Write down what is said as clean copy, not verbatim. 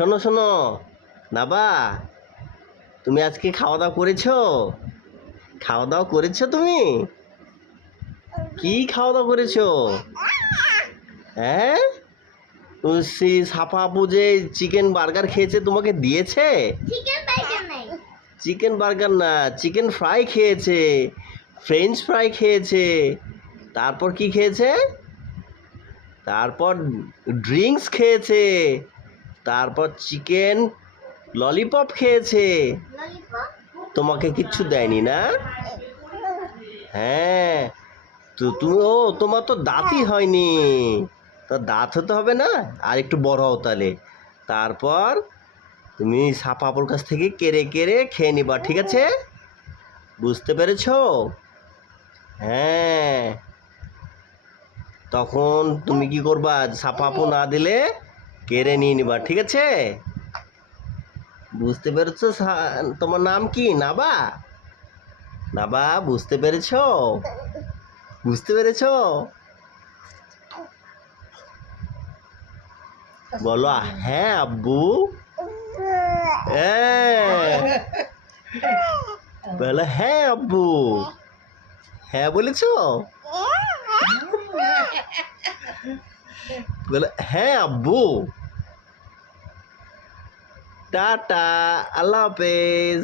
শোনো শোনো, নাবা, তুমি আজকে খাওয়া দাওয়া করেছো? খাওয়া দাওয়া করেছো তুমি? কি খাওয়া দাওয়া করেছো? হ্যাঁ, সাফা আপু যে চিকেন বার্গার খেয়েছে তোমাকে দিয়েছে? চিকেন বার্গার নাই। চিকেন বার্গার না, চিকেন ফ্রাই খেয়েছে, ফ্রেঞ্চ ফ্রাই খেয়েছে। তারপর কি খেয়েছে? তারপর ড্রিঙ্কস খেয়েছে। তারপর চিকেন ললিপপ খেয়েছে। ললিপপ? তোমাকে কিচ্ছু দেয়নি না? হ্যাঁ, তো তুমি, ও তোমার তো দাঁতই হয়নি, তো দাঁত হতে হবে না, আর একটু বড় হও তাহলে। তারপর তুমি সাপাপুর কাছ থেকে কেড়ে কেড়ে খেয়ে নিবা, ঠিক আছে? বুঝতে পেরেছো? হ্যাঁ, তখন তুমি কি করবা? সাপাপু না দিলে কেড়ে নিয়ে নিবা, ঠিক আছে? বুঝতে পেরেছো? তোমার নাম কি? নাবা? নাবা, বুঝতে পেরেছো? বুঝতে পেরেছো? বলো হ্যাঁ আব্বু। হ্যাঁ, বলো হ্যাঁ আব্বু। হ্যাঁ বলেছো? বলো হ্যাঁ আব্বু। টাটা, আল্লাহ হাফেজ।